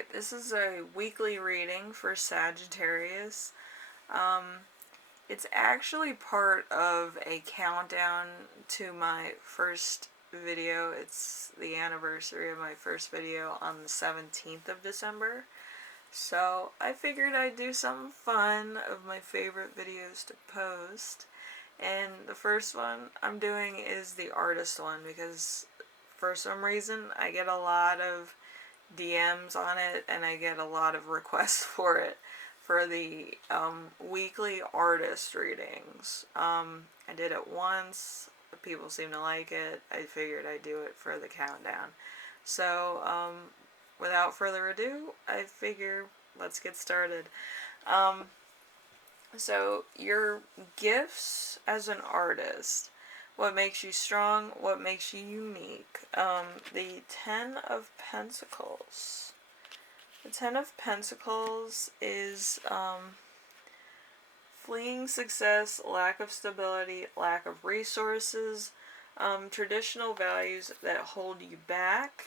Alright, this is a weekly reading for Sagittarius. Um, it's actually part of a countdown to my first video. It's the anniversary of my first video on the 17th of December. So I figured I'd do something fun of my favorite videos to post. And the first one I'm doing is the artist one because for some reason I get a lot of DMs on it and I get a lot of requests for it for the weekly artist readings. I did it once, people seem to like it. I figured I'd do it for the countdown. So without further ado, I figure let's get started. So your gifts as an artist. What makes you strong? What makes you unique? The Ten of Pentacles. The Ten of Pentacles is fleeing success, lack of stability, lack of resources, traditional values that hold you back,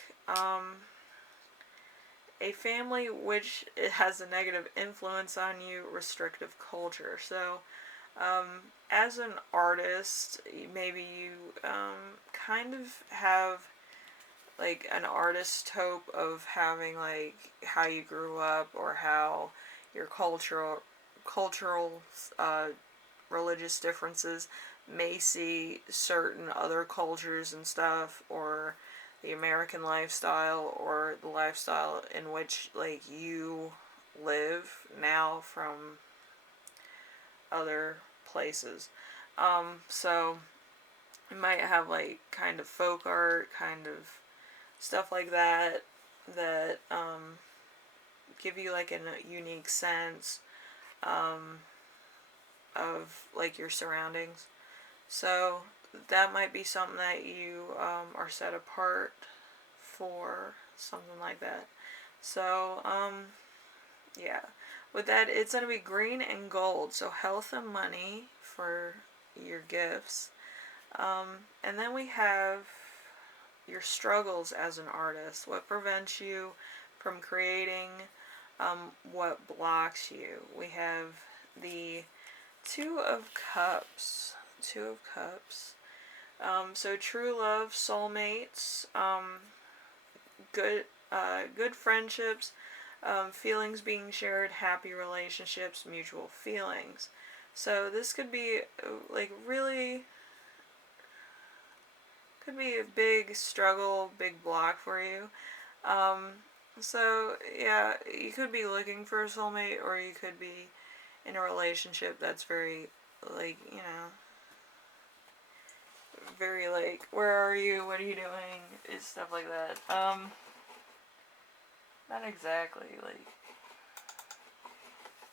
a family which it has a negative influence on you, restrictive culture. So as an artist, maybe you kind of have like an artist hope of having like how you grew up or how your cultural religious differences may see certain other cultures and stuff, or the American lifestyle, or the lifestyle in which like you live now from other places. So you might have like kind of folk art, kind of stuff like that that give you like a unique sense of like your surroundings. So that might be something that you are set apart for, something like that. So yeah, with that, it's going to be green and gold. So health and money for your gifts. And then we have your struggles as an artist. What prevents you from creating? What blocks you? We have the Two of Cups. Two of Cups. So true love, soulmates, good friendships, feelings being shared, happy relationships, mutual feelings. So this could be like really could be a big struggle, big block for you. So yeah, you could be looking for a soulmate, or you could be in a relationship that's very like, you know, very like, where are you, what are you doing, it's stuff like that. Not exactly like,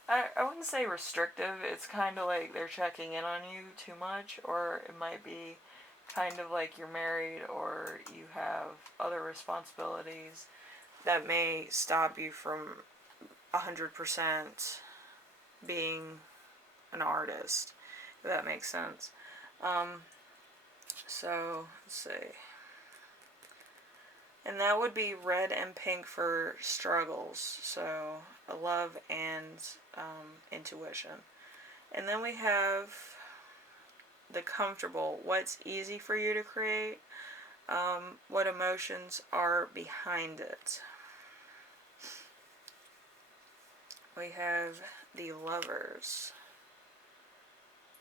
I wouldn't say restrictive. It's kind of like they're checking in on you too much, or it might be kind of like you're married or you have other responsibilities that may stop you from 100% being an artist, if that makes sense. So let's see. And that would be red and pink for struggles, so love and intuition. And then we have the comfortable, what's easy for you to create, what emotions are behind it. We have the lovers.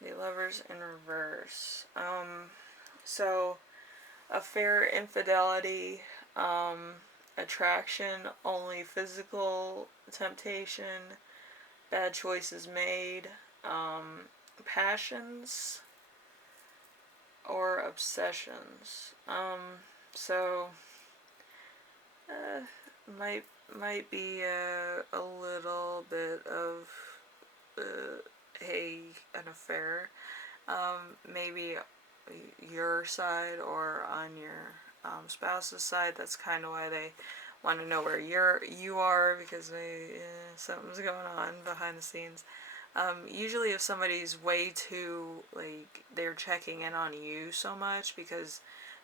The lovers in reverse. So affair, infidelity, attraction, only physical temptation, bad choices made, passions, or obsessions. So might be a little bit of an affair. Maybe your side or on your spouse's side. That's kind of why they want to know where you are, because something's going on behind the scenes. Usually if somebody's way too, like, they're checking in on you so much because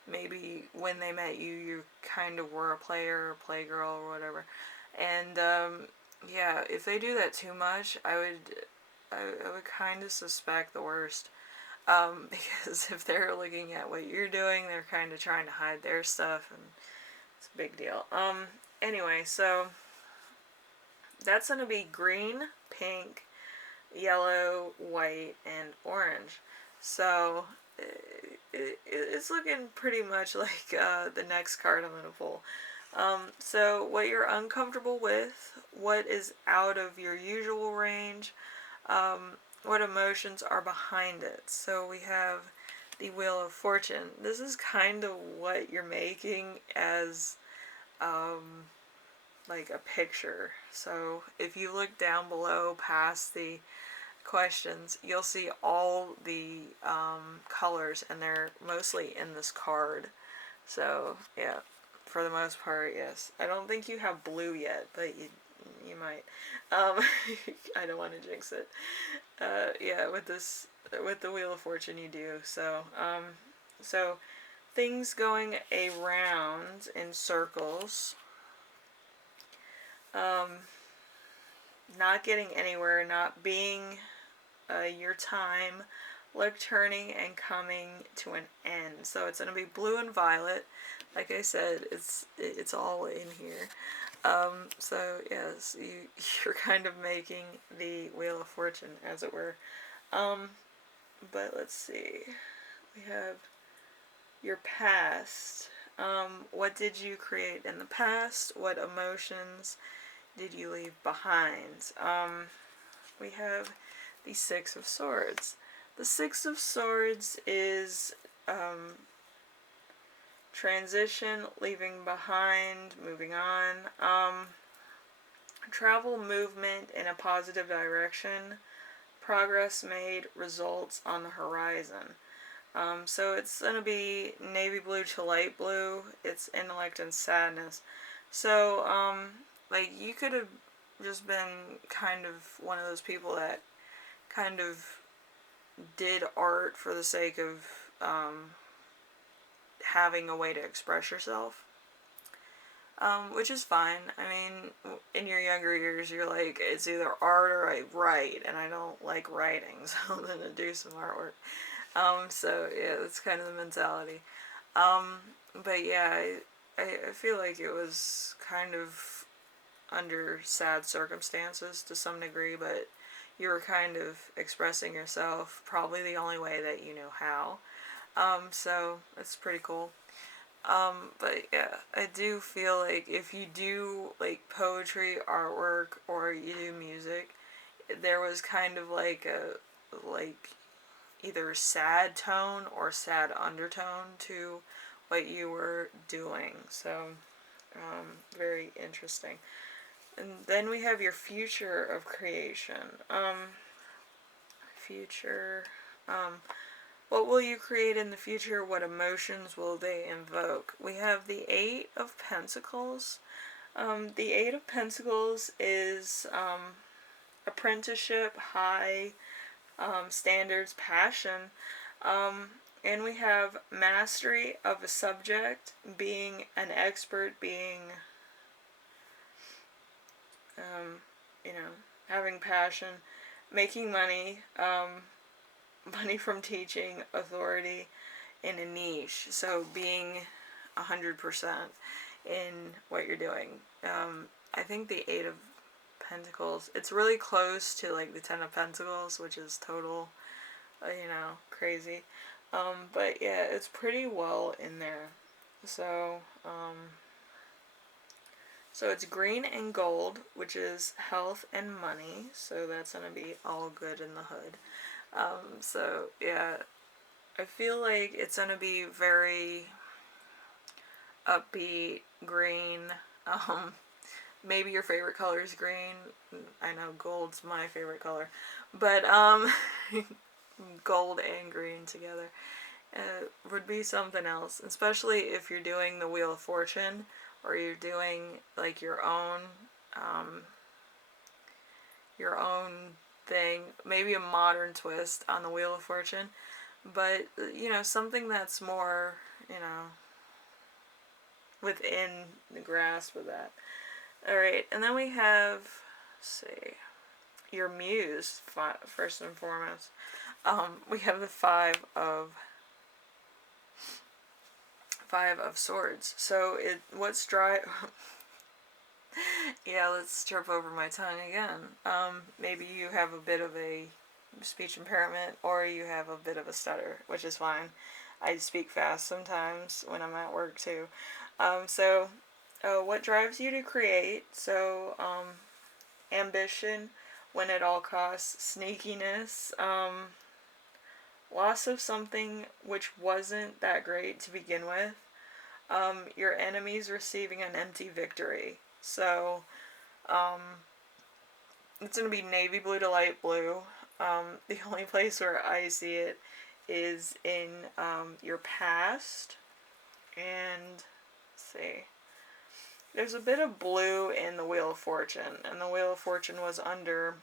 maybe when they met you, you kind of were a player or playgirl or whatever. And yeah, if they do that too much, I would kind of suspect the worst. Because if they're looking at what you're doing, they're kind of trying to hide their stuff, and it's a big deal. Anyway, so that's gonna be green, pink, yellow, white, and orange. So it's looking pretty much like the next card I'm gonna pull. So what you're uncomfortable with, what is out of your usual range, what emotions are behind it. So we have the Wheel of Fortune. This is kind of what you're making as like a picture. So if you look down below past the questions, you'll see all the colors, and they're mostly in this card. So yeah, for the most part, yes. I don't think you have blue yet, but you might. I don't want to jinx it. Yeah, with the Wheel of Fortune, you do. So things going around in circles. Um, not getting anywhere, not being your time, luck turning and coming to an end. So it's going to be blue and violet. Like I said, it's all in here. So yes, you're kind of making the Wheel of Fortune, as it were. But let's see. We have your past. What did you create in the past? What emotions did you leave behind? We have the Six of Swords. The Six of Swords is transition, leaving behind, moving on, travel, movement in a positive direction, progress made, results on the horizon. So it's going to be navy blue to light blue. It's intellect and sadness. So, like, you could have just been kind of one of those people that kind of did art for the sake of having a way to express yourself, which is fine. I mean, in your younger years, you're like, it's either art or I write, and I don't like writing, so I'm going to do some artwork. So yeah, that's kind of the mentality. But yeah, I feel like it was kind of under sad circumstances to some degree, but you were kind of expressing yourself probably the only way that you know how. So it's pretty cool. But yeah, I do feel like if you do like poetry, artwork, or you do music, there was kind of like a like either sad tone or sad undertone to what you were doing. So very interesting. And then we have your future of creation. Future. What will you create in the future? What emotions will they invoke? We have the Eight of Pentacles. The Eight of Pentacles is apprenticeship, high standards, passion. And we have mastery of a subject, being an expert, being, you know, having passion, making money, money from teaching, authority in a niche. So being 100% in what you're doing. I think the Eight of Pentacles, it's really close to like the Ten of Pentacles, which is total, crazy. But yeah, it's pretty well in there. So, so it's green and gold, which is health and money. So that's gonna be all good in the hood. So yeah, I feel like it's gonna be very upbeat, green. Maybe your favorite color is green. I know gold's my favorite color, but gold and green together would be something else, especially if you're doing the Wheel of Fortune or you're doing like your own thing, maybe a modern twist on the Wheel of Fortune, but something that's more within the grasp of that. Alright, and then we have, let's see, your Muse, first and foremost. We have the Five of Swords. So what's dry? Yeah, let's trip over my tongue again. Maybe you have a bit of a speech impairment, or you have a bit of a stutter, which is fine. I speak fast sometimes when I'm at work too. What drives you to create? Ambition, win at all costs, sneakiness, loss of something which wasn't that great to begin with, your enemies receiving an empty victory. So, it's going to be navy blue to light blue. The only place where I see it is in your past. And, let's see. There's a bit of blue in the Wheel of Fortune. And the Wheel of Fortune was under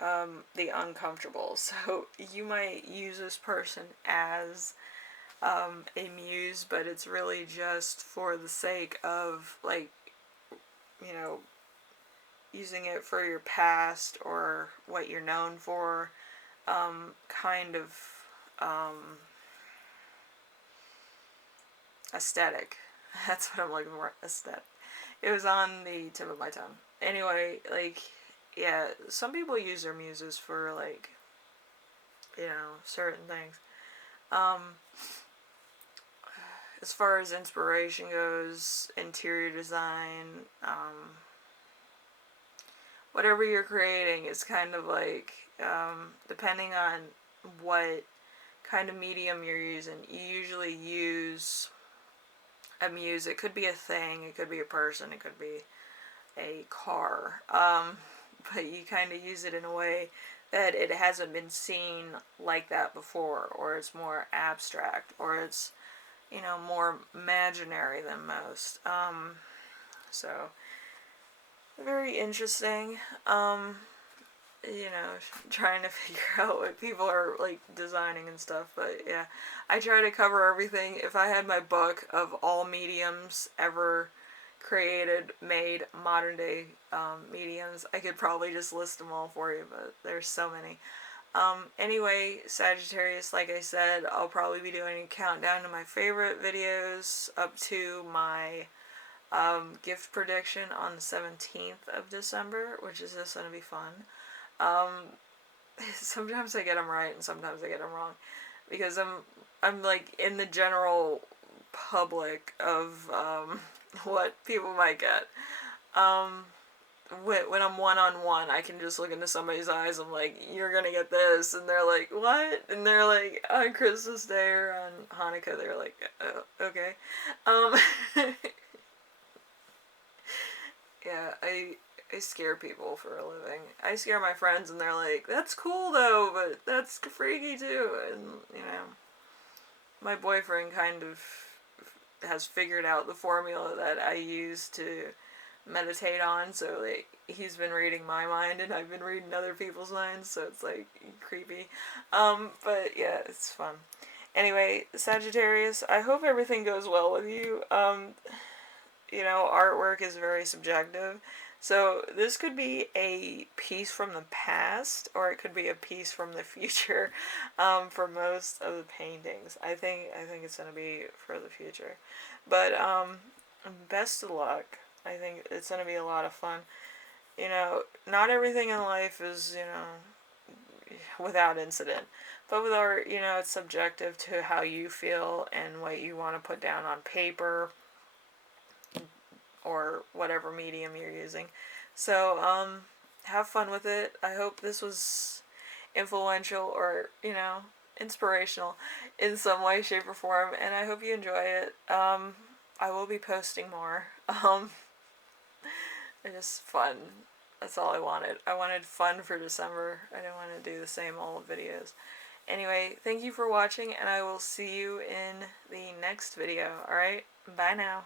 the uncomfortable. So, you might use this person as a muse, but it's really just for the sake of, like, you know, using it for your past or what you're known for, kind of aesthetic. That's what I'm looking for, aesthetic. It was on the tip of my tongue. Anyway, like, yeah, some people use their muses for, like, certain things. As far as inspiration goes, interior design, whatever you're creating is kind of like, depending on what kind of medium you're using, you usually use a muse. It could be a thing, it could be a person, it could be a car, but you kind of use it in a way that it hasn't been seen like that before, or it's more abstract, or it's, more imaginary than most. So, very interesting. Trying to figure out what people are, like, designing and stuff, but yeah. I try to cover everything. If I had my book of all mediums ever created, made, modern day mediums, I could probably just list them all for you, but there's so many. Anyway, Sagittarius, like I said, I'll probably be doing a countdown to my favorite videos up to my gift prediction on the 17th of December, which is just going to be fun. Sometimes I get them right and sometimes I get them wrong, because I'm like in the general public of what people might get. When I'm one-on-one, I can just look into somebody's eyes. I'm like, you're gonna get this, and they're like, what? And they're like, on Christmas Day or on Hanukkah, they're like, oh, okay. Yeah, I scare people for a living. I scare my friends, and they're like, that's cool though, but that's freaky too. And my boyfriend kind of has figured out the formula that I use to meditate on, so, like, he's been reading my mind and I've been reading other people's minds, so it's, like, creepy. But yeah, it's fun. Anyway, Sagittarius, I hope everything goes well with you. Artwork is very subjective, so this could be a piece from the past, or it could be a piece from the future, for most of the paintings. I think it's going to be for the future. But, best of luck. I think it's going to be a lot of fun. Not everything in life is, without incident. But with art, it's subjective to how you feel and what you want to put down on paper or whatever medium you're using. So, have fun with it. I hope this was influential or, inspirational in some way, shape, or form, and I hope you enjoy it. I will be posting more. It's just fun. That's all I wanted. I wanted fun for December. I didn't want to do the same old videos. Anyway, thank you for watching, and I will see you in the next video. Alright? Bye now.